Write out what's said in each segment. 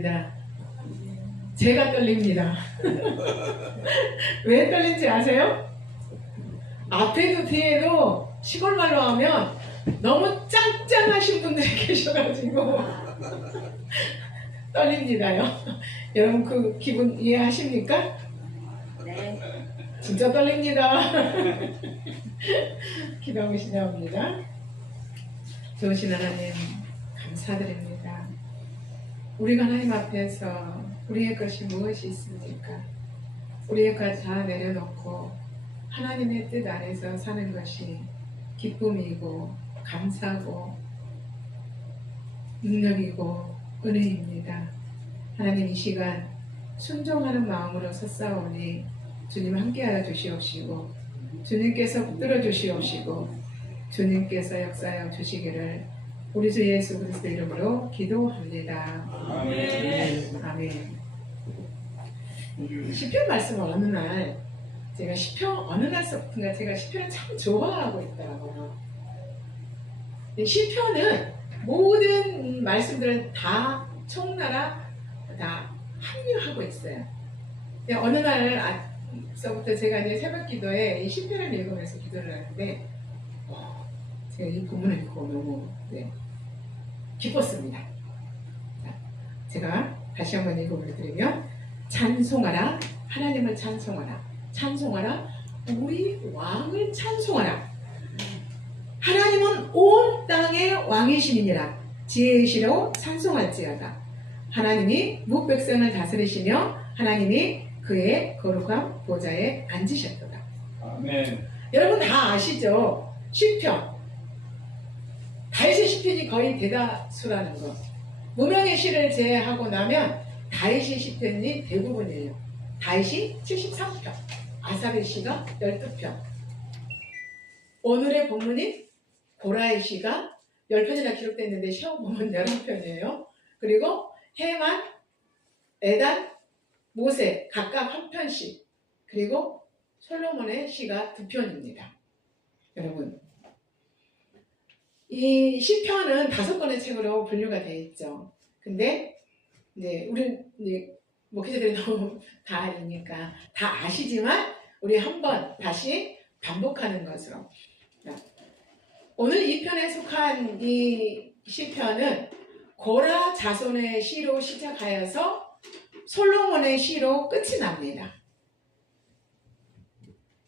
떨립니다. 제가 떨립니다. 왜 떨린지 아세요? 앞에도 뒤에도 시골말로 하면 너무 짱짱하신 분들이 계셔가지고 떨립니다요. 여러분 그 기분 이해하십니까? 네. 진짜 떨립니다. 기도하고 시작합니다. 좋으신 하나님 감사드립니다. 우리가 하나님 앞에서 우리의 것이 무엇이 있습니까? 우리의 것 다 내려놓고 하나님의 뜻 안에서 사는 것이 기쁨이고 감사고 능력이고 은혜입니다. 하나님 이 시간 순종하는 마음으로 섰사오니 주님 함께하여 주시옵시고 주님께서 붙들어 주시옵시고 주님께서 역사하여 주시기를 우리 주 예수 그리스도 이름으로 기도합니다. 아멘. 아멘. 시편 말씀 어느 날 제가 시편 어느 날서부터인가 제가 시편을 참 좋아하고 있더라고요. 시편은 모든 말씀들을 다 총나라 다 합류하고 있어요. 어느 날서부터 제가 이제 새벽 기도에 이 시편을 읽으면서 기도를 하는데 제가 이 본문을 읽고 너무 기뻤습니다. 제가 다시 한번 읽어드리면 찬송하라 하나님을 찬송하라 찬송하라 우리 왕을 찬송하라 하나님은 온 땅의 왕이시니라 지혜이시로 찬송할지어다 하나님이 무백성을 다스리시며 하나님이 그의 거룩한 보좌에 앉으셨도다. 아멘. 여러분 다 아시죠? 시편 다윗의 시편이 거의 대다수라는 거. 무명의 시를 제외하고 나면 다윗의 시편이 대부분이에요. 다윗이 73편, 아삽의 시가 12편. 오늘의 본문인 고라의 시가 10편이나 기록됐는데 시험 보면 11편이에요. 그리고 헤만, 에단, 모세 각각 한 편씩. 그리고 솔로몬의 시가 2편입니다. 여러분 이 시편은 5권의 책으로 분류가 되어 있죠. 근데 이제 우리 목회자들이 너무 다 아니니까 다 아시지만 우리 한번 다시 반복하는 것으로. 오늘 이 편에 속한 이 시편은 고라 자손의 시로 시작하여서 솔로몬의 시로 끝이 납니다.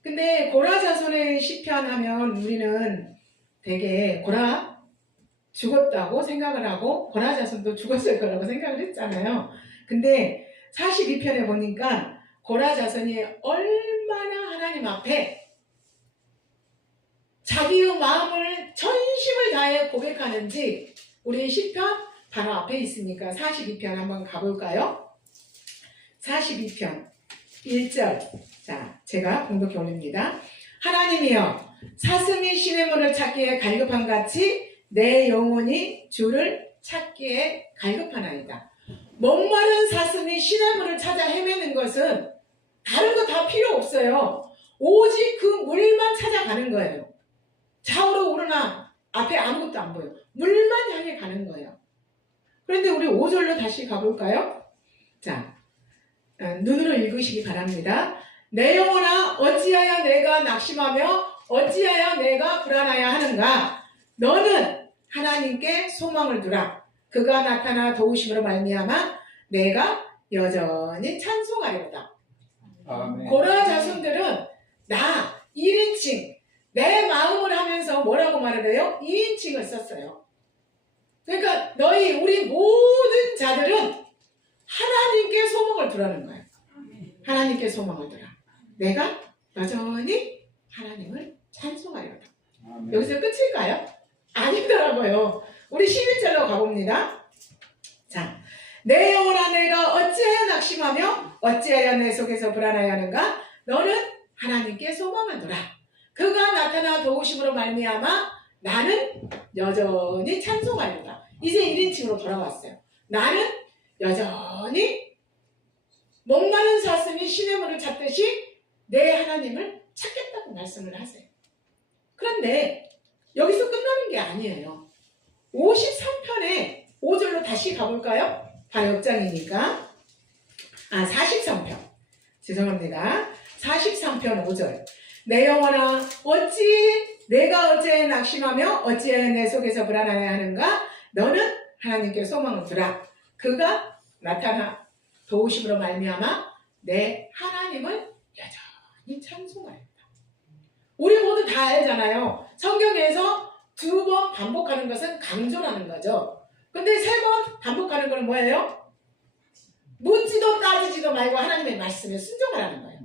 근데 고라 자손의 시편 하면 우리는 되게 고라 죽었다고 생각을 하고 고라 자손도 죽었을 거라고 생각을 했잖아요. 근데 42편에 보니까 고라 자손이 얼마나 하나님 앞에 자기의 마음을 전심을 다해 고백하는지 우리 시편 바로 앞에 있으니까 42편 한번 가볼까요? 42편 1절 자 제가 공독해 올립니다. 하나님이여 사슴이 시냇물을 찾기에 갈급함같이 내 영혼이 주를 찾기에 갈급하나이다. 목마른 사슴이 시냇물을 찾아 헤매는 것은 다른 거 다 필요 없어요. 오직 그 물만 찾아가는 거예요. 좌우로 오르나 앞에 아무것도 안 보여요. 물만 향해 가는 거예요. 그런데 우리 5절로 다시 가볼까요? 자, 눈으로 읽으시기 바랍니다. 내 영혼아 어찌하여 내가 낙심하며 어찌하여 내가 불안하여 하는가? 너는 하나님께 소망을 두라. 그가 나타나 도우심으로 말미암아 내가 여전히 찬송하리로다. 아멘. 고라 자손들은 나 1인칭 내 마음을 하면서 뭐라고 말을 해요? 2인칭을 썼어요. 그러니까 우리 모든 자들은 하나님께 소망을 두라는 거예요. 하나님께 소망을 두라. 내가 여전히 하나님을 찬송하리로다. 여기서 끝일까요? 아니더라고요. 우리 11절로 가봅니다. 자, 내 영혼아 내가 어찌하여 낙심하며 어찌하여 내 속에서 불안하여 하는가? 너는 하나님께 소망을 두라. 그가 나타나 도우심으로 말미암아 나는 여전히 찬송하리로다. 이제 1인칭으로 돌아왔어요. 나는 여전히 목마른 사슴이 시냇물을 찾듯이 내 하나님을 찾겠다고 말씀을 하세요. 그런데 여기서 끝나는 게 아니에요. 53편에 5절로 다시 가볼까요? 발역장이니까. 43편. 죄송합니다. 43편 5절. 내 영혼아 어찌 내가 어찌 낙심하며 어찌 내 속에서 불안하게 하는가? 너는 하나님께 소망을 두라. 그가 나타나 도우심으로 말미암아 내 하나님을 여전히 찬송하였다. 우리 모두 다 알잖아요. 성경에서 2번 반복하는 것은 강조라는 거죠. 근데 3번 반복하는 건 뭐예요? 묻지도 따지지도 말고 하나님의 말씀에 순종하라는 거예요.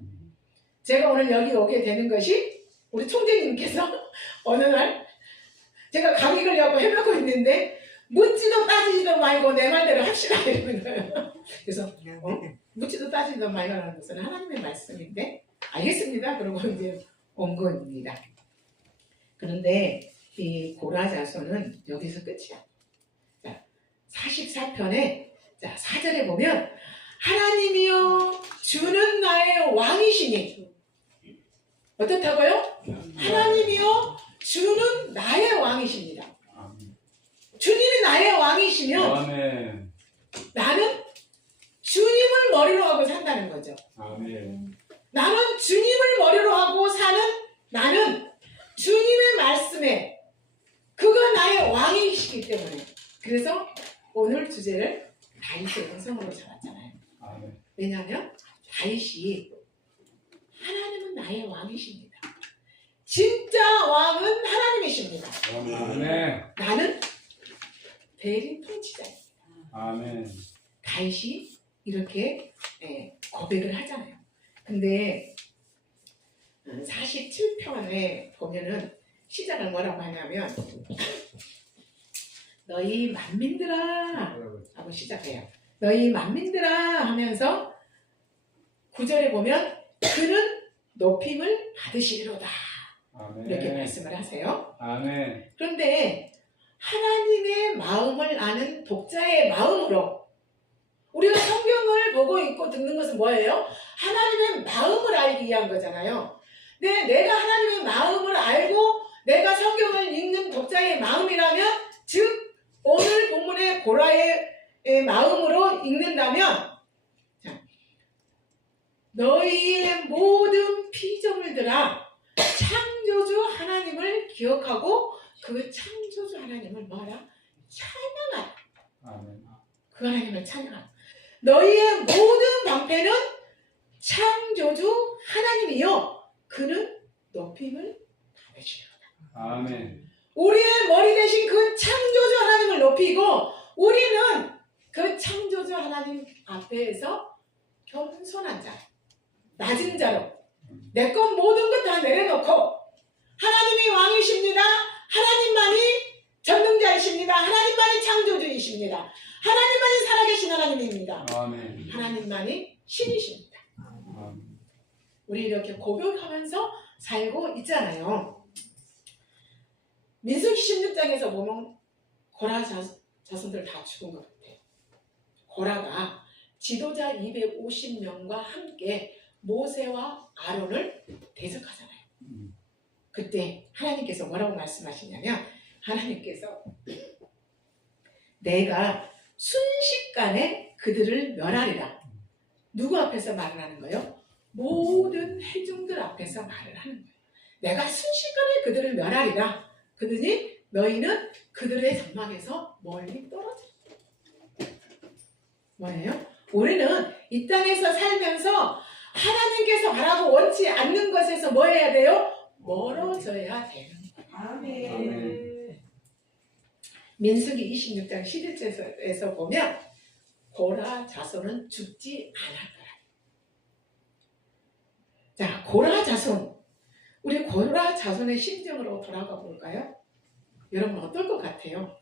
제가 오늘 여기 오게 되는 것이 우리 총재님께서 어느 날 제가 감기 걸려서 해보고 있는데 묻지도 따지지도 말고 내 말대로 합시다 이러는 거예요. 그래서 묻지도 따지지도 말고라는 것은 하나님의 말씀인데 알겠습니다. 그러고 이제 온 겁니다. 그런데 이 고라 자손은 여기서 끝이야. 자, 44편에 자, 4절에 보면 하나님이여 주는 나의 왕이시니 어떻다고요? 하나님이여 주는 나의 왕이십니다. 주님이 나의 왕이시면 아멘. 나는 주님을 머리로 하고 산다는 거죠. 아멘. 나는 주님을 머리로 하고 사는 나는 주님의 말씀에 그가 나의 왕이시기 때문에 그래서 오늘 주제를 다윗의 음성으로 잡았잖아요. 아멘. 왜냐하면 다윗이 하나님은 나의 왕이십니다. 진짜 왕은 하나님이십니다. 아멘. 나는 대리 통치자입니다. 아멘. 다윗이 이렇게 고백을 하잖아요. 근데 47편에 보면은 시작을 뭐라고 하냐면 너희 만민들아 하고 시작해요. 너희 만민들아 하면서 9절에 보면 그는 높임을 받으시리로다 아멘. 이렇게 말씀을 하세요. 아멘. 그런데 하나님의 마음을 아는 독자의 마음으로 우리가 성경을 보고 읽고 듣는 것은 뭐예요? 하나님의 마음을 알기 위한 거잖아요. 근데 내가 하나님의 마음을 알고 내가 성경을 읽는 독자의 마음이라면 즉 오늘 본문의 고라의 마음으로 읽는다면 자, 너희의 모든 피조물들아 창조주 하나님을 기억하고 그 창조주 하나님을 뭐하라? 찬양하라. 아멘. 그 하나님을 찬양하라. 너희의 모든 방패는 창조주 하나님이요 그는 높임을 받으시리로다. 아멘. 우리의 머리 대신 그 창조주 하나님을 높이고 우리는 그 창조주 하나님 앞에서 겸손한 자, 낮은 자로 내 것 모든 것 다 내려놓고 하나님이 왕이십니다. 하나님만이 전능자이십니다. 하나님만이 창조주이십니다. 하나님만이 살아계신 하나님입니다. 아멘. 하나님만이 신이십니다. 아멘. 우리 이렇게 고백하면서 살고 있잖아요. 민수기 16장에서 보면 고라 자손들 다 죽은 것 같아요. 고라가 지도자 250명과 함께 모세와 아론을 대적하잖아요. 그때 하나님께서 뭐라고 말씀하시냐면 하나님께서 내가 순식간에 그들을 멸하리라. 누구 앞에서 말을 하는 거예요? 모든 회중들 앞에서 말을 하는 거예요. 내가 순식간에 그들을 멸하리라. 그러니 너희는 그들의 장막에서 멀리 떨어져. 뭐예요? 우리는 이 땅에서 살면서 하나님께서 바라고 원치 않는 것에서 뭐 해야 돼요? 멀어져야 되는 거예요. 아멘. 민수기 26장 11절에서 보면 고라 자손은 죽지 않았더라. 자, 고라 자손. 우리 고라 자손의 심정으로 돌아가 볼까요? 여러분 어떨 것 같아요?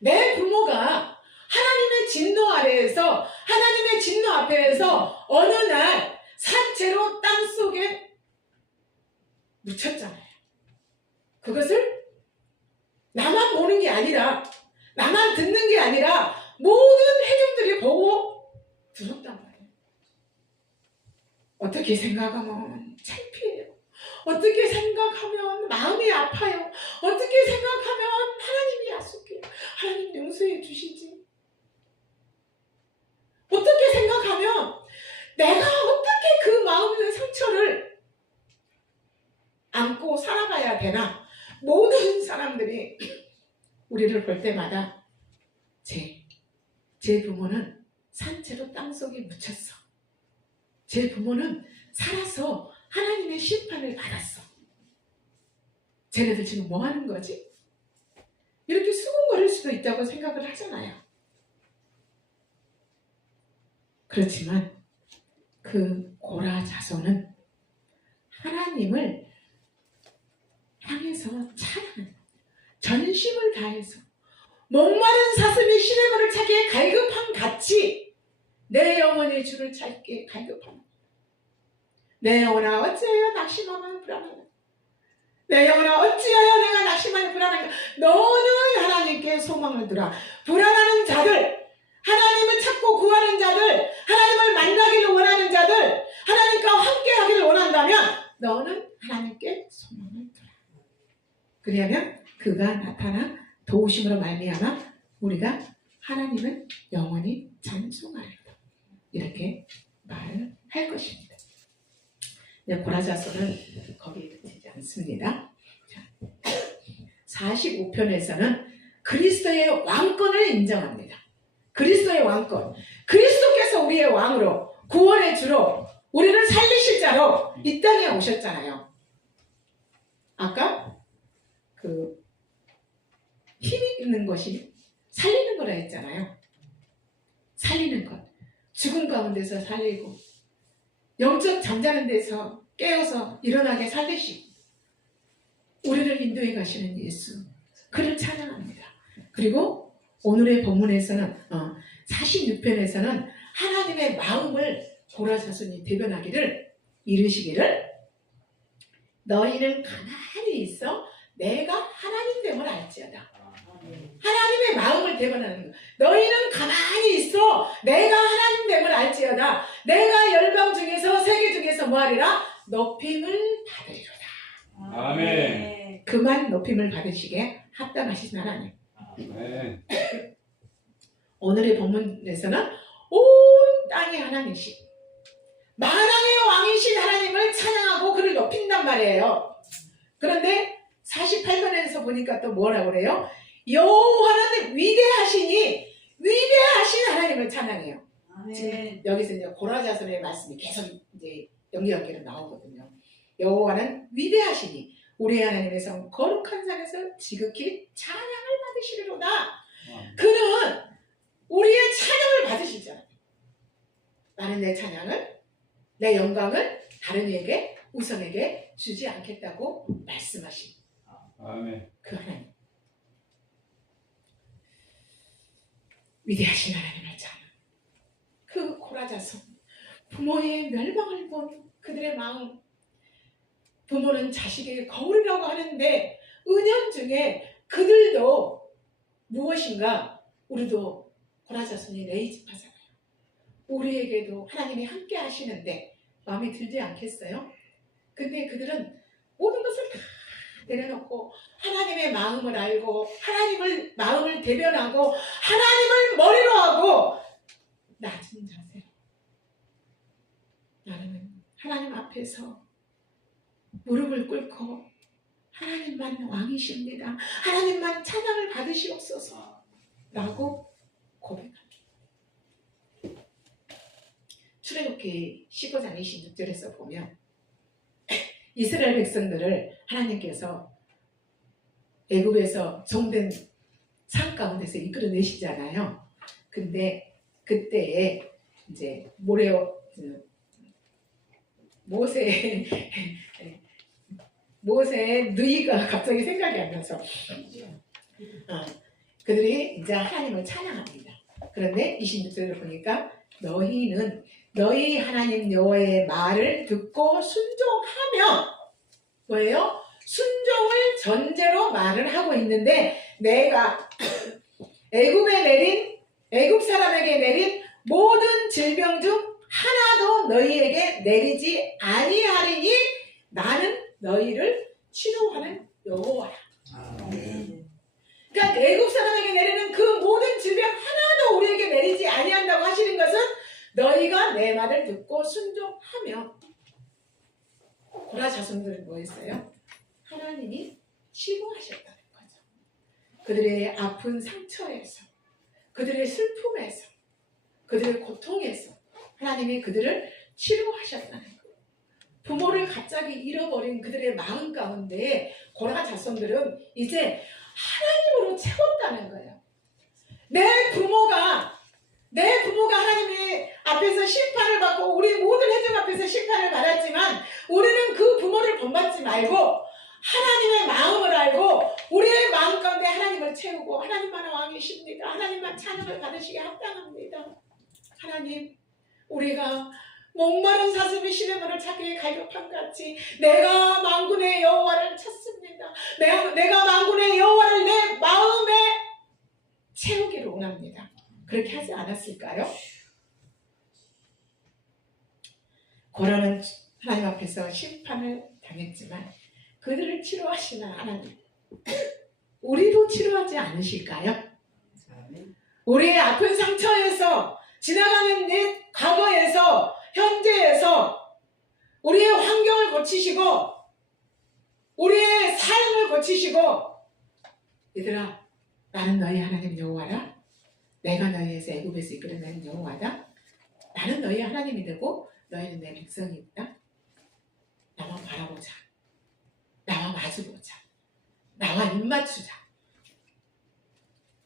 내 부모가 하나님의 진노 아래에서 하나님의 진노 앞에서 어느 날 산채로 땅속에 묻혔잖아요. 그것을 나만 보는 게 아니라 나만 듣는 게 아니라 모든 회중들이 보고 들었단 말이에요. 어떻게 생각하면 창피해요. 어떻게 생각하면 마음이 아파요. 어떻게 생각하면 하나님이 야속해요. 하나님 용서해 주시지. 내가 어떻게 그 마음의 상처를 안고 살아가야 되나? 모든 사람들이 우리를 볼 때마다 제 부모는 산채로 땅속에 묻혔어. 제 부모는 살아서 하나님의 심판을 받았어. 쟤네들 지금 뭐 하는 거지? 이렇게 수군거릴 수도 있다고 생각을 하잖아요. 그렇지만 그 고라 자손은 하나님을 향해서 찬양하는, 전심을 다해서 목마른 사슴이 시냇물을 차기에 갈급함 같이 내 영혼이 주를 찾기에 갈급함. 내 영혼아 어찌하여 낙심하면 불안하냐. 내 영혼아 어찌하여 내가 낙심하여 불안한가. 너는 하나님께 소망을 두라. 불안하는 자들, 하나님을 찾고 구하는 자들, 하나님을 만나기를 원하는 자들, 하나님과 함께 하기를 원한다면 너는 하나님께 소망을 두라. 그러면 그가 나타나 도우심으로 말미암아 우리가 하나님을 영원히 찬송하리로다. 이렇게 말을 할 것입니다. 고라자손은 거기에 그치지 않습니다. 45편에서는 그리스도의 왕권을 인정합니다. 그리스도의 왕권. 그리스도께서 우리의 왕으로, 구원의 주로, 우리를 살리실 자로 이 땅에 오셨잖아요. 아까 힘이 있는 것이 살리는 거라 했잖아요. 살리는 것. 죽은 가운데서 살리고, 영적 잠자는 데서 깨어서 일어나게 살리시고, 우리를 인도해 가시는 예수, 그를 찬양합니다. 그리고 오늘의 본문에서는 46편에서는 하나님의 마음을 고라 자손이 대변하기를 이르시기를 너희는 가만히 있어 내가 하나님 됨을 알지어다. 하나님의 마음을 대변하는 거. 너희는 가만히 있어 내가 하나님 됨을 알지어다. 내가 열방 중에서 세계 중에서 뭐하리라? 높임을 받으리로다. 아멘. 그만 높임을 받으시게 합당하신 하나님. 아멘. 오늘의 본문에서는 온 땅의 하나님이신 만왕의 왕이신 하나님을 찬양하고 그를 높인단 말이에요. 그런데 48편에서 보니까 또 뭐라고 그래요? 여호와는 위대하시니 위대하신 하나님을 찬양해요. 지금 여기서 이제 고라 자손의 말씀이 계속 이제 연기연기로 나오거든요. 여호와는 위대하시니 우리 하나님의 성 거룩한 산에서 지극히 찬양을 받으시리로다. 그는 우리의 찬양을 받으시잖아요. 나는 내 찬양을, 내 영광을 다른 이에게, 우상에게 주지 않겠다고 말씀하신 아멘. 그 하나님. 위대하신 하나님을 찬양. 그 고라 자손, 부모의 멸망을 본 그들의 마음. 부모는 자식에게 거울이라고 하는데 은연중에 그들도 무엇인가 우리도 고라 자손이 레이집하잖아요. 우리에게도 하나님이 함께 하시는데 마음에 들지 않겠어요? 근데 그들은 모든 것을 다 내려놓고 하나님의 마음을 알고 하나님을 마음을 대변하고 하나님을 머리로 하고 낮은 자세로 나는 하나님 앞에서 무릎을 꿇고 하나님만 왕이십니다. 하나님만 찬양을 받으시옵소서 라고 고백합니다. 출애굽기 15장 26절에서 보면 이스라엘 백성들을 하나님께서 애굽에서 종된 산 가운데서 이끌어내시잖아요. 근데 그때에 이제 모세의 누이가 갑자기 생각이 안 나서 그들이 이제 하나님을 찬양합니다. 그런데 26절을 보니까 너희는 너희 하나님 여호와의 말을 듣고 순종하며 뭐예요? 순종을 전제로 말을 하고 있는데 내가 애굽 사람에게 내린 모든 질병 중 하나도 너희에게 내리지 아니하리니 나는 너희를 치료하는 여호와야. 그러니까 애굽 사람에게 내리는 그 모든 질병 하나도 우리에게 내리지 아니한다고 하시는 것은 너희가 내 말을 듣고 순종하며. 고라 자손들은 뭐 했어요? 하나님이 치료하셨다는 거죠. 그들의 아픈 상처에서, 그들의 슬픔에서, 그들의 고통에서 하나님이 그들을 치료하셨다는 거예요. 부모를 갑자기 잃어버린 그들의 마음 가운데 고라 자손들은 이제 하나님으로 채웠다는 거예요. 내 부모가 하나님의 앞에서 심판을 받고 우리 모든 회중 앞에서 심판을 받았지만 우리는 그 부모를 본받지 말고 하나님의 마음을 알고 우리의 마음 가운데 하나님을 채우고 하나님만 왕이십니다. 하나님만 찬양을 받으시게 합당합니다. 하나님, 우리가 목마른 사슴이 시냇물을 찾기에 갈급한 같이 내가 만군의 여호와를 찾습니다. 내가 만군의 여호와를 내 마음에 채우기를 원합니다. 그렇게 하지 않았을까요? 고라는 하나님 앞에서 심판을 당했지만 그들을 치료하시는 하나님, 우리도 치료하지 않으실까요? 우리의 아픈 상처에서, 지나가는 옛 과거에서, 현재에서 우리의 환경을 고치시고 우리의 삶을 고치시고, 얘들아, 나는 너희 하나님 여호와라. 내가 너희에서 애굽에서 이끌어낸 여호와다. 나는 너희 하나님이 되고 너희는 내 백성이다. 나만 바라보자. 나와 마주보자. 나와 입맞추자.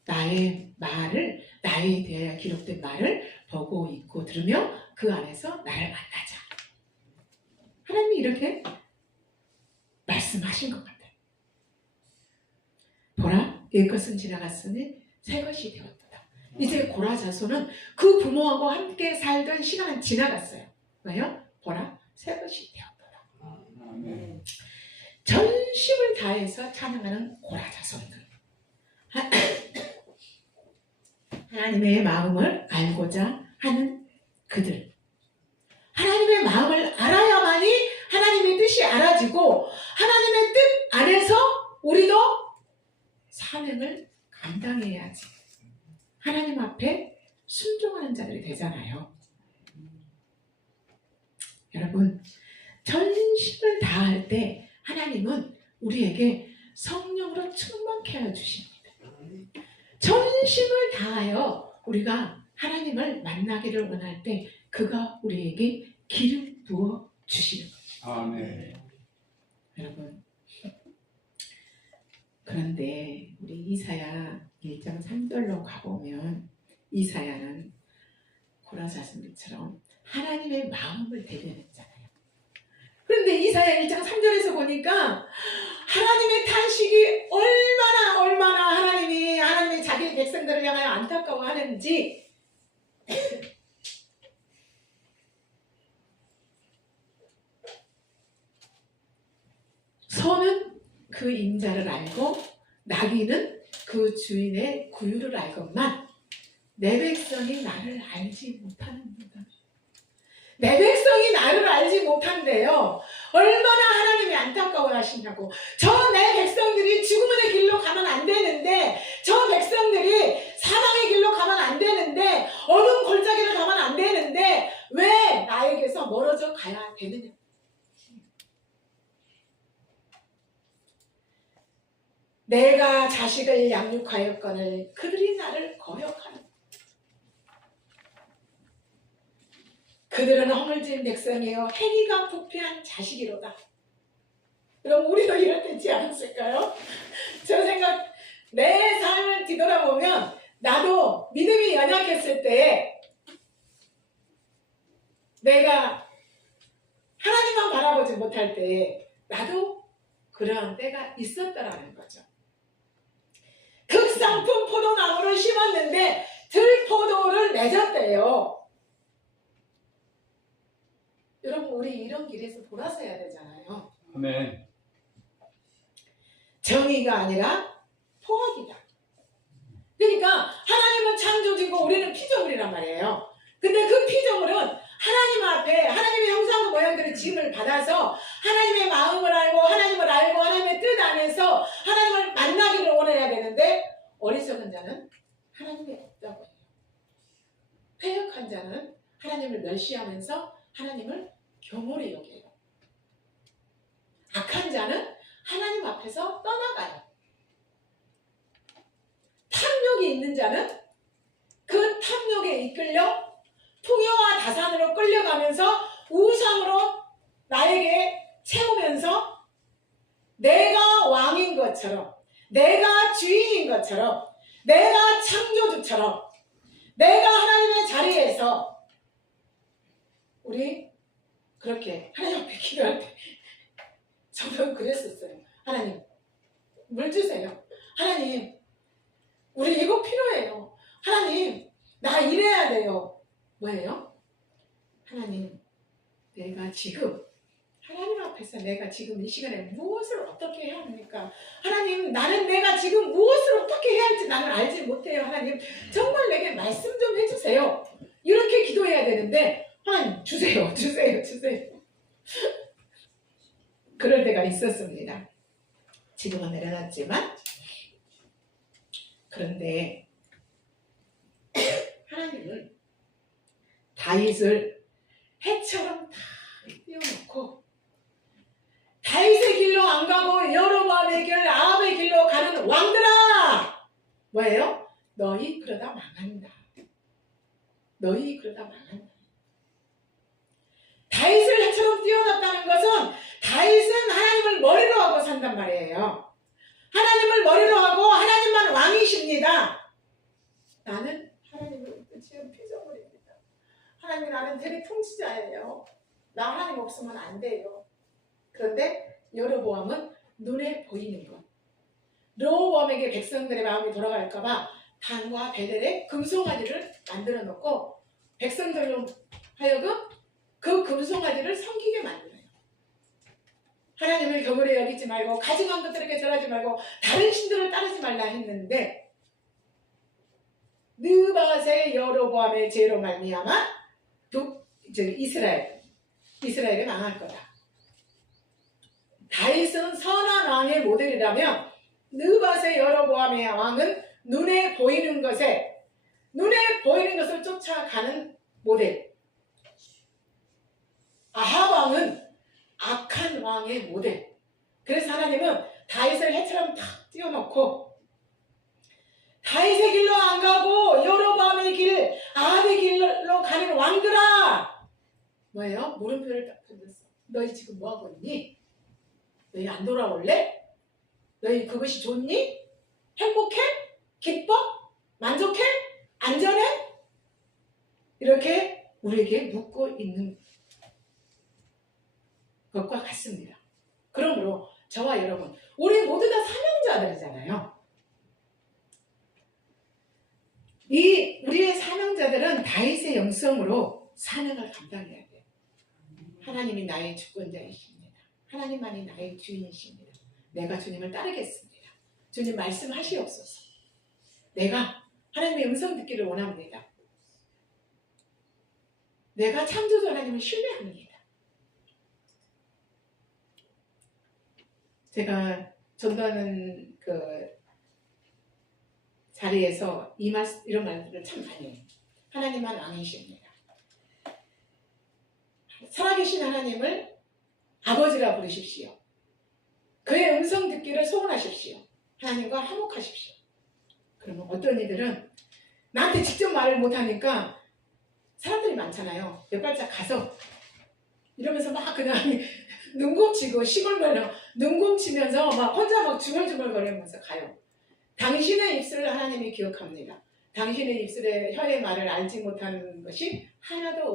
나의 말을, 나에 대하여 기록된 말을 보고 읽고 들으며 그 안에서 나를 만나자. 하나님이 이렇게 말씀하신 것 같아요. 보라, 옛것은 지나갔으니 새것이 되었다. 이제 고라 자손은 그 부모하고 함께 살던 시간은 지나갔어요. 왜요? 보라, 새것이 되었다. 아멘. 전심을 다해서 찬양하는 고라 자손들. 하나님의 마음을 알고자 하는 그들. 하나님의 마음을 알아야만이 하나님의 뜻이 알아지고 하나님의 뜻 안에서 우리도 사명을 감당해야지. 하나님 앞에 순종하는 자들이 되잖아요. 여러분, 전심을 다할 때 하나님은 우리에게 성령으로 충만케 하여 주십니다. 전심을 다하여 우리가 하나님을 만나기를 원할 때 그가 우리에게 기름 부어 주시는 거죠. 아멘. 여러분, 그런데 우리 이사야 1장 3절로 가보면 이사야는 고라 자손들처럼 하나님의 마음을 대변했잖아요. 그런데 이사야 1장 3절에서 보니까 하나님의 탄식이 얼마나 하나님이 자기 백성들을 향하여 안타까워하는지 소는 그 인자를 알고 나귀는 그 주인의 구유를 알건만 내 백성이 나를 알지 못하는구나. 내 백성이 나를 알지 못한대요. 얼마나 하나님이 안타까워하시냐고. 저 내 백성들이 죽음의 길로 가면 안 되는데, 저 백성들이 사망의 길로 가면 안 되는데, 어둠 골짜기를 가면 안 되는데 왜 나에게서 멀어져 가야 되느냐. 내가 자식을 양육하였거늘 그들이 나를 거역하는. 그들은 허물진 백성이요 행위가 부패한 자식이로다. 그럼 우리도 이럴 때지 않았을까요? 저 생각, 내 삶을 뒤돌아보면 나도 믿음이 연약했을 때 내가 하나님만 바라보지 못할 때 나도 그런 때가 있었다라는 거죠. 극상품 포도나무를 심었는데 들포도를 맺었대요. 여러분, 우리 이런 길에서 돌아서야 되잖아요. 아멘. 정의가 아니라 포악이다. 그러니까 하나님은 창조주고 우리는 피조물이란 말이에요. 근데 그 피조물은 하나님 앞에 하나님의 형상과 모양대로 지음을 받아서 하나님의 마음을 알고 하나님의 뜻 안에서 하나님을 만나기를 원해야 되는데 어리석은 자는 하나님이 없다고 해요. 패역한 자는 하나님을 멸시하면서 하나님을 경홀히 여겨요. 악한 자는 하나님 앞에서 떠나가요. 탐욕이 있는 자는 그 탐욕에 이끌려 풍요와 다산으로 끌려가면서 우상으로 나에게 채우면서 내가 왕인 것처럼, 내가 주인인 것처럼, 내가 창조주처럼, 내가 하나님의 자리에서 우리 그렇게 하나님 앞에 기도할 때 저도 그랬었어요. 하나님 물 주세요. 하나님 우리 이거 필요해요. 하나님 나 이래야 돼요. 뭐예요? 하나님 내가 지금 하나님 앞에서 내가 지금 이 시간에 무엇을 어떻게 해야 합니까? 하나님 나는 내가 지금 무엇을 어떻게 해야 할지 나는 알지 못해요. 하나님 정말 내게 말씀 좀 해주세요. 이렇게 기도해야 되는데 하나님 주세요. 그럴 때가 있었습니다. 지금은 내려놨지만 그런데 하나님은 다윗을 해처럼 다 띄워놓고 다윗의 길로 안 가고 여로보암의 길, 아합의 길로 가는 왕들아! 뭐예요? 너희 그러다 망한다. 너희 그러다 망한다. 다윗을 해처럼 띄워놨다는 것은 다윗은 하나님을 머리로 하고 산단 말이에요. 하나님을 머리로 하고 하나님만 왕이십니다. 나는 하나님을 지금 피조물입니다. 하나님 나는 대리 통치자예요. 나 하나님 없으면 안 돼요. 그런데 여로보암은 눈에 보이는 것. 르호보암에게 백성들의 마음이 돌아갈까봐 단과 베델에 금송아지를 만들어 놓고 백성들로 하여금 그 금송아지를 섬기게 만들어요. 하나님을 경홀히 여기지 말고 가증한 것들에게 절하지 말고 다른 신들을 따르지 말라 했는데 느밧의 여로보암의 죄로 말미암아 이스라엘이 망할 거다. 다윗은 선한 왕의 모델이라면 느밧의 여로보암의 왕은 눈에 보이는 것을 쫓아가는 모델. 아합 왕은 악한 왕의 모델. 그래서 하나님은 다윗을 해처럼 탁 띄워놓고 다윗의 길로 안 가고 여로보암의 길, 아합의 길로 가는 왕들아! 뭐예요? 물음표를 딱 던졌어. 너희 지금 뭐하고 있니? 너희 안 돌아올래? 너희 그것이 좋니? 행복해? 기뻐? 만족해? 안전해? 이렇게 우리에게 묻고 있는 것과 같습니다. 그러므로 저와 여러분, 우리 모두 다 사명자들이잖아요. 우리의 사명자들은 다윗의 영성으로 사명을 감당해야 돼요. 하나님이 나의 주권자이십니다. 하나님만이 나의 주인이십니다. 내가 주님을 따르겠습니다. 주님 말씀하시옵소서. 내가 하나님의 음성 듣기를 원합니다. 내가 창조주 하나님을 신뢰합니다. 제가 전도하는 그 자리에서 이런 말들을 참 많이 해요. 하나님만 왕이십니다. 살아계신 하나님을 아버지라 부르십시오. 그의 음성 듣기를 소원하십시오. 하나님과 화목하십시오. 그러면 어떤 이들은 나한테 직접 말을 못하니까 사람들이 많잖아요. 몇 발짝 가서 이러면서 막 그냥 눈곱치고 시골말로 눈곱치면서 막 혼자 막 중얼중얼거리면서 가요. 당신의 입술을 하나님이 기억합니다. 당신의 입술에 혀의 말을 알지 못하는 것이 하나도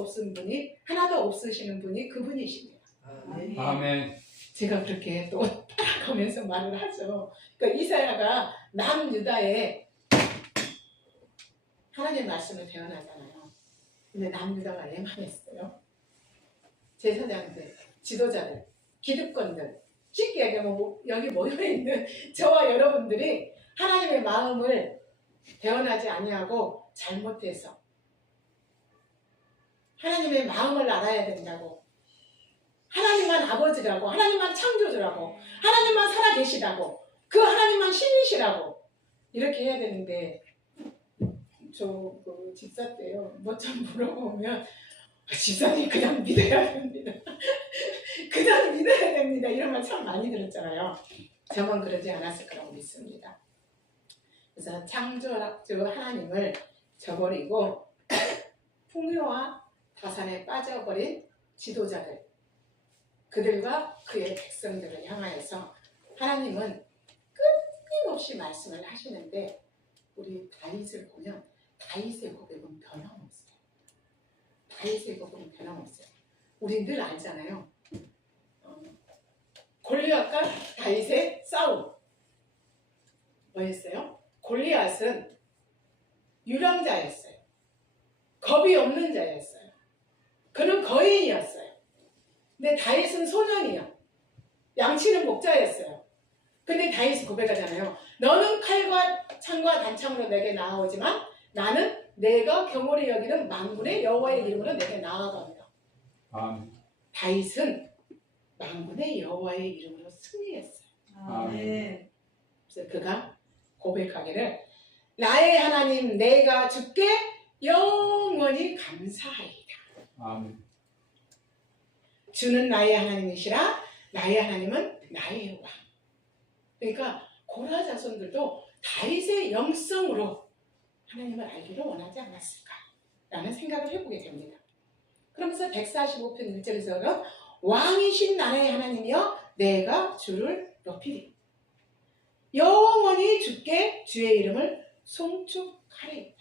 없으시는 분이 그분이십니다. 아멘. 제가 그렇게 또 따라가면서 말을 하죠. 그러니까 이사야가 남유다에 하나님의 말씀을 대언하잖아요. 근데 남유다가 애만했어요. 제사장들, 지도자들, 기득권들, 쉽게 얘기하면 여기 모여있는 저와 여러분들이 하나님의 마음을 대언하지 아니하고 잘못해서 하나님의 마음을 알아야 된다고, 하나님만 아버지라고, 하나님만 창조주라고, 하나님만 살아계시다고, 그 하나님만 신이시라고 이렇게 해야 되는데 저 그 집사 때요 뭐 좀 물어보면 집사님 그냥 믿어야 됩니다. 그냥 믿어야 됩니다. 이런 말 참 많이 들었잖아요. 저만 그러지 않았을 거라고 믿습니다. 그래서 창조주 하나님을 저버리고 풍요와 다산에 빠져버린 지도자들, 그들과 그의 백성들을 향하여서 하나님은 끊임없이 말씀을 하시는데, 우리 다윗을 보면 다윗의 고백은 변함없어요. 다윗의 고백은 변함없어요. 우리 늘 알잖아요. 골리앗과 다윗의 싸움 뭐였어요? 골리앗은 유령자였어요. 겁이 없는 자였어요. 그는 거인이었어요. 근데 다윗은 소년이요. 양치는 목자였어요. 근데 다윗이 고백하잖아요. 너는 칼과 창과 단창으로 내게 나아오지만 나는 내가 경홀히 여기는 만군의 여호와의 이름으로 내게 나아갑니다. 아멘. 다윗은 만군의 여호와의 이름으로 승리했어요. 아멘. 그래서 그가 고백하기를 나의 하나님 내가 주께 영원히 감사하리이다. 아멘. 주는 나의 하나님이시라 나의 하나님은 나의 왕. 그러니까 고라 자손들도 다윗의 영성으로 하나님을 알기를 원하지 않았을까라는 생각을 해보게 됩니다. 그러면서 145편 1절에서는 왕이신 나의 하나님이여 내가 주를 높이리. 영원히 주께 주의 이름을 송축하리.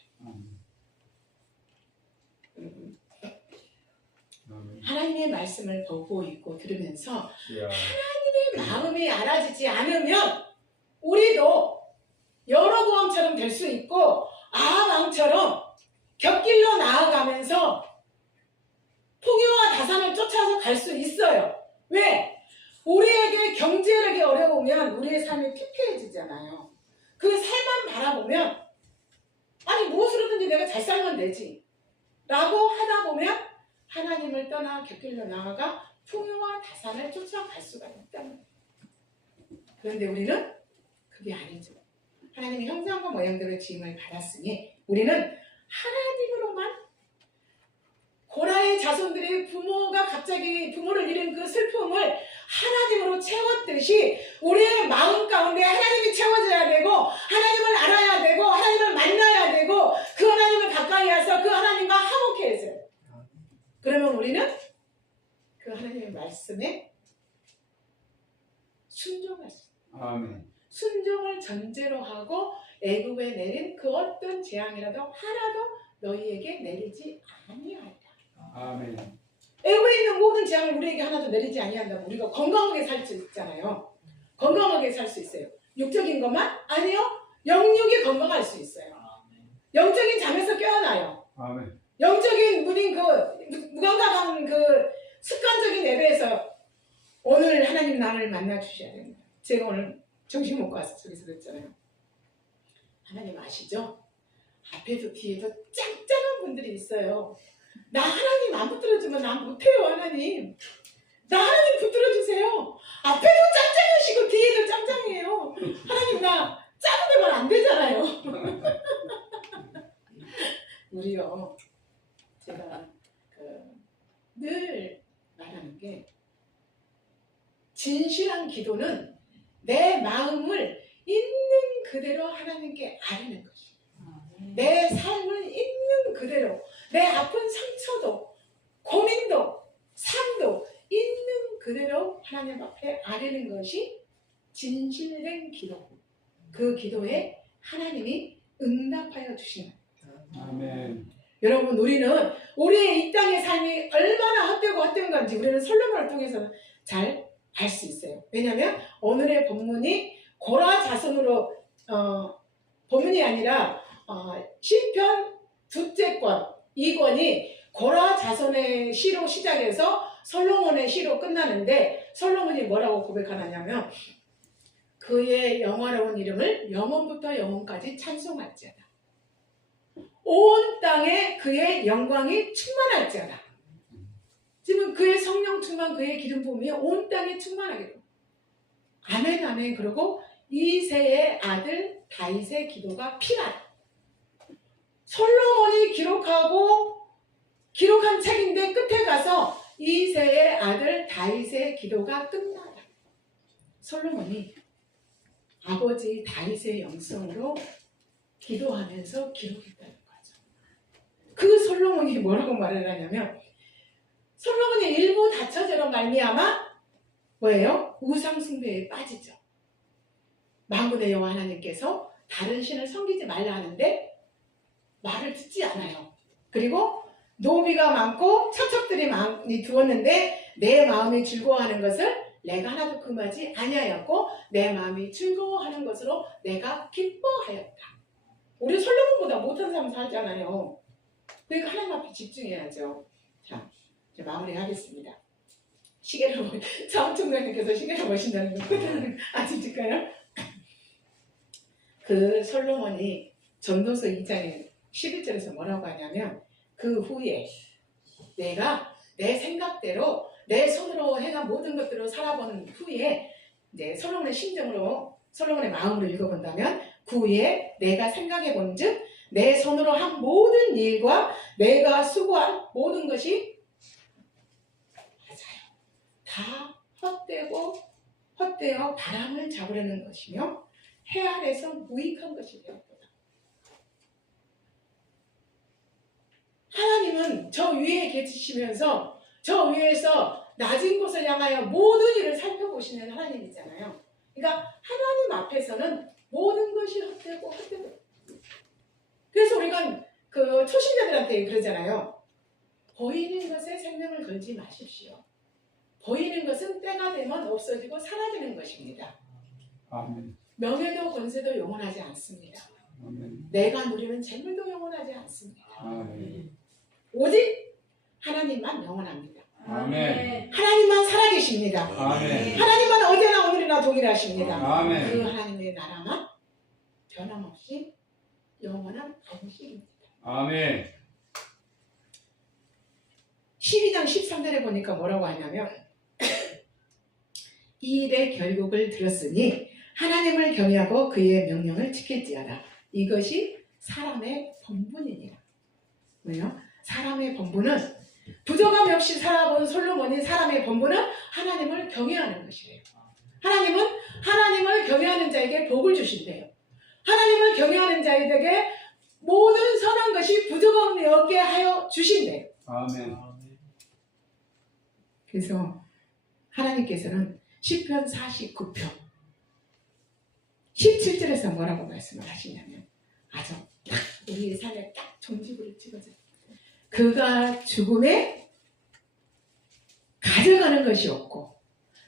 하나님의 말씀을 보고 있고 들으면서 하나님의 마음이 알아지지 않으면 우리도 여로보암처럼 될 수 있고 아합 왕처럼 곁길로 나아가면서 풍요와 다산을 쫓아서 갈 수 있어요. 왜? 우리에게 경제력이 어려우면 우리의 삶이 피폐해지잖아요. 그 삶만 바라보면 아니 무엇으로든지 내가 잘 살면 되지 라고 하다 보면 하나님을 떠나 곁길로 나아가 풍요와 다산을 쫓아갈 수가 있다는 거예요. 그런데 우리는 그게 아니죠. 하나님의 형상과 모양대로 지음을 받았으니 우리는 하나님으로만, 고라의 자손들이 부모가 갑자기 부모를 잃은 그 슬픔을 하나님으로 채웠듯이 우리의 마음 가운데 하나님이 채워져야 되고 하나님을 알아야 되고 하나님을 만나야 되고 그 하나님을 가까이 와서 그 하나님과 화목해져요. 그러면 우리는 그 하나님의 말씀에 순종할 수 있어요. 아멘. 순종을 전제로 하고 애굽에 내린 그 어떤 재앙이라도 하나도 너희에게 내리지 아니하리라. 아멘. 애굽에 있는 모든 재앙을 우리에게 하나도 내리지 아니한다고 우리가 건강하게 살 수 있잖아요. 건강하게 살 수 있어요. 육적인 것만? 아니요. 영육이 건강할 수 있어요. 영적인 잠에서 깨어나요. 아멘. 영적인 무건강한 그 습관적인 예배에서 오늘 하나님 나를 만나 주셔야 됩니다. 제가 오늘 정신 못 가서 저기서 그랬잖아요. 하나님 아시죠? 앞에도 뒤에도 짱짱한 분들이 있어요. 나 하나님 안 붙들어주면 난 못해요. 하나님 나 하나님 붙들어주세요. 앞에도 짱짱하시고 뒤에도 짱짱해요. 하나님 나 작은 데만 안 되잖아요. 우리요, 제가 늘 말하는 게 진실한 기도는 내 마음을 있는 그대로 하나님께 아뢰는 것이에요. 내 삶을 있는 그대로, 내 아픈 상처도 고민도 삶도 있는 그대로 하나님 앞에 아뢰는 것이 진실된 기도. 그 기도에 하나님이 응답하여 주시는. 아멘. 여러분, 우리는 우리의 이 땅의 삶이 얼마나 헛되고 헛된 건지 우리는 솔로몬을 통해서 잘 알 수 있어요. 왜냐하면 오늘의 본문이 고라 자손으로 본문이 아니라 시편 둘째 권 2권이 고라 자손의 시로 시작해서 솔로몬의 시로 끝나는데 솔로몬이 뭐라고 고백하느냐면 그의 영화로운 이름을 영원부터 영원까지 찬송할지어다. 온 땅에 그의 영광이 충만할지어다. 지금 그의 성령 충만, 그의 기름 부음이 온 땅에 충만하게. 아멘 아멘. 그리고 이새의 아들 다윗의 기도가 피나요. 솔로몬이 기록하고 기록한 책인데 끝에 가서 이새의 아들 다윗의 기도가 끝나요. 솔로몬이 아버지 다윗의 영성으로 기도하면서 기록했다는 거죠. 그 솔로몬이 뭐라고 말을 하냐면 솔로몬이 일부 다처제로 말미암아 뭐예요? 우상 숭배에 빠지죠. 만군의 여호와 하나님께서 다른 신을 섬기지 말라 하는데 말을 듣지 않아요. 그리고 노비가 많고 처척들이 많이 두었는데 내 마음이 즐거워하는 것을 내가 하나도 금하지 아니하였고 내 마음이 즐거워하는 것으로 내가 기뻐하였다. 우리 솔로몬보다 못한 사람 살잖아요. 그러니까 하나님 앞에 집중해야죠. 자, 이제 마무리하겠습니다. 시계를 차원 총장님께서 시계를 보신다는 거 아실까요? 그 솔로몬이 전도서 2장에 11절에서 뭐라고 하냐면 그 후에 내가 내 생각대로 내 손으로 행한 모든 것들을 살아본 후에 이제 솔로몬의 심정으로 솔로몬의 마음으로 읽어본다면 그 후에 내가 생각해본 즉 내 손으로 한 모든 일과 내가 수고한 모든 것이 맞아요. 다 헛되어 바람을 잡으려는 것이며 해 아래서 무익한 것이 되었구나. 하나님은 저 위에 계시면서 저 위에서 낮은 곳을 향하여 모든 일을 살펴보시는 하나님이잖아요. 그러니까 하나님 앞에서는 모든 것이 헛되고. 그래서 우리가 그 초신자들한테 그러잖아요. 보이는 것에 생명을 걸지 마십시오. 보이는 것은 때가 되면 없어지고 사라지는 것입니다. 아멘. 명예도 권세도 영원하지 않습니다. 아멘. 내가 누리는 재물도 영원하지 않습니다. 아멘. 오직 하나님만 영원합니다. 아멘. 하나님만 살아계십니다. 아멘. 하나님만 어제나 오늘이나 동일하십니다. 아멘. 그 하나님의 나라만 변함없이 영원한 안식입니다. 아멘. 12장 13절에 보니까 뭐라고 하냐면 이 일의 결국을 들었으니 하나님을 경외하고 그의 명령을 지킬지어다. 이것이 사람의 본분이니라. 왜요? 사람의 본분은 부족함이 없이 살아본 솔로몬이 사람의 본분은 하나님을 경외하는 것이래요. 하나님은 하나님을 경외하는 자에게 복을 주신대요. 하나님을 경외하는 자에게 모든 선한 것이 부족함이 없게 하여 주신대요. 아멘. 그래서 하나님께서는 시편 49편 17절에서 뭐라고 말씀을 하시냐면 아주 딱 우리의 삶에 딱 종지부를 찍어줘요. 그가 죽음에 가져가는 것이 없고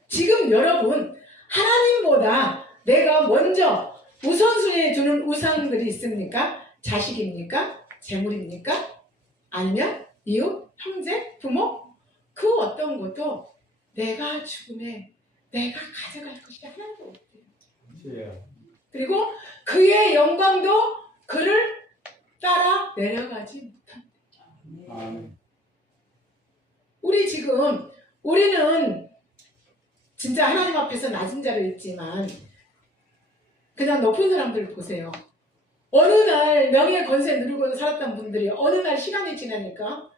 지금 여러분 하나님보다 내가 먼저 우선순위에 두는 우상들이 있습니까? 자식입니까? 재물입니까? 아니면 이웃, 형제, 부모? 그 어떤 것도 내가 죽음에 내가 가져갈 것이 하나도 없대요. 그리고 그의 영광도 그를 따라 내려가지 못합니다. 아멘. 우리는 진짜 하나님 앞에서 낮은 자로 있지만 그냥 높은 사람들 보세요. 어느 날 명예 권세 누리고 살았던 분들이 어느 날 시간이 지나니까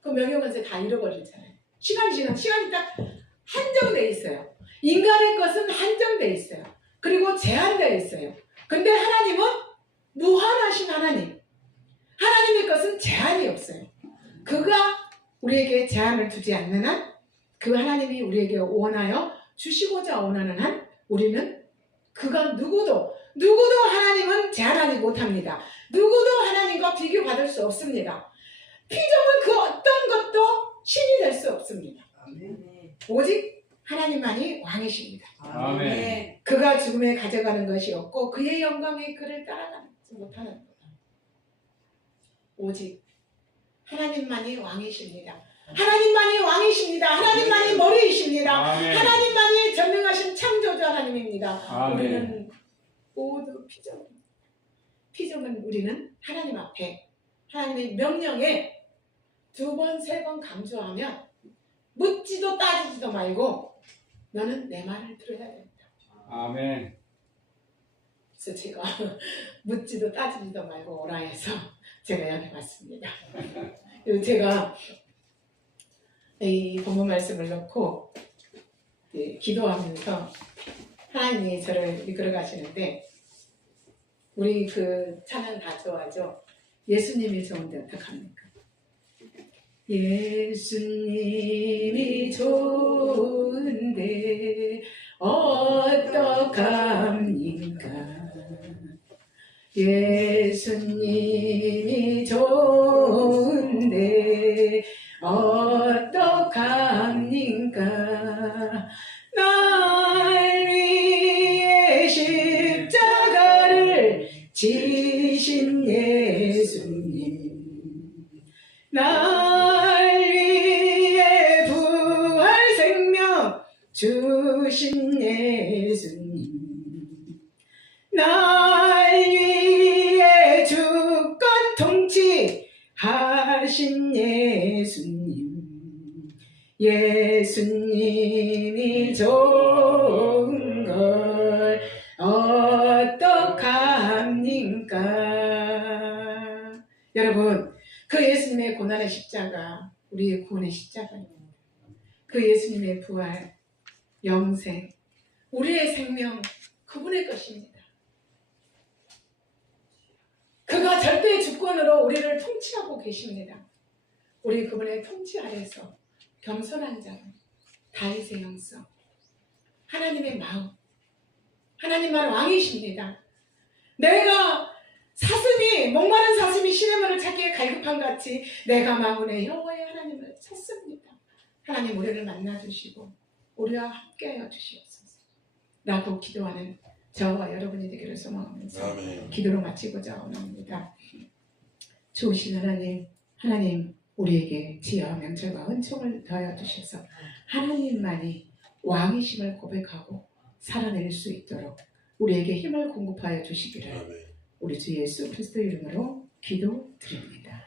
그 명예 권세 다 잃어버리잖아요. 시간이 딱 한정돼 있어요. 인간의 것은 한정돼 있어요. 그리고 제한되어 있어요. 근데 하나님은 무한하신 하나님. 하나님의 것은 제한이 없어요. 그가 우리에게 제한을 두지 않는 한, 그 하나님이 우리에게 원하여 주시고자 원하는 한, 우리는 그가 누구도 하나님은 제한하지 못합니다. 누구도 하나님과 비교받을 수 없습니다. 피조물 그 어떤 것도 신이 될 수 없습니다. 오직 하나님만이 왕이십니다. 아멘. 그가 죽음에 가져가는 것이 없고 그의 영광이 그를 따라가지 못하는 거다. 오직 하나님만이 왕이십니다. 하나님만이 왕이십니다. 하나님만이 머리이십니다. 아멘. 하나님만이 전능하신 창조주 하나님입니다. 아멘. 우리는 모두 피조물입니다. 피조물 우리는 하나님 앞에 하나님의 명령에 2번, 3번 강조하면 묻지도 따지지도 말고 너는 내 말을 들어야 된다. 아멘. 그래서 제가 묻지도 따지지도 말고 오라 해서 제가 여기 왔습니다. 제가 이 본문 말씀을 놓고 기도하면서 하나님이 저를 이끌어 가시는데, 우리 그 찬양 다 좋아하죠? 예수님이 좋은데 어떡합니까? 예수님이 좋은데 어떡합니까? 예수님이 좋은데 어떡합니까? 날 위해 십자가를 지신 예수님, 날 위해 부활 생명 주신 예수님, 날 위해 주권 통치하신 예수님, 예수님이 좋은 걸 어떡합니까? 여러분, 그 예수님의 고난의 십자가 우리의 구원의 십자가입니다. 그 예수님의 부활, 영생, 우리의 생명, 그분의 것입니다. 그가 절대의 주권으로 우리를 통치하고 계십니다. 우리 그분의 통치 아래서 겸손한 자로 다윗의 영성, 하나님의 마음, 하나님만 왕이십니다. 내가 목마른 사슴이 시냇물을 찾기에 갈급한 같이 내가 마음에 여호와의 하나님을 찾습니다. 하나님 우리를 만나주시고 우리와 함께하여 주시옵소서 라고 기도하는 저와 여러분이 되기를 소망하면서 아멘. 기도로 마치고자 원합니다. 좋으신 하나님 우리에게 지혜와 명철과 은총을 더하여 주셔서 하나님만이 왕이심을 고백하고 살아낼 수 있도록 우리에게 힘을 공급하여 주시기를 아멘. 우리 주 예수 그리스도 이름으로 기도드립니다.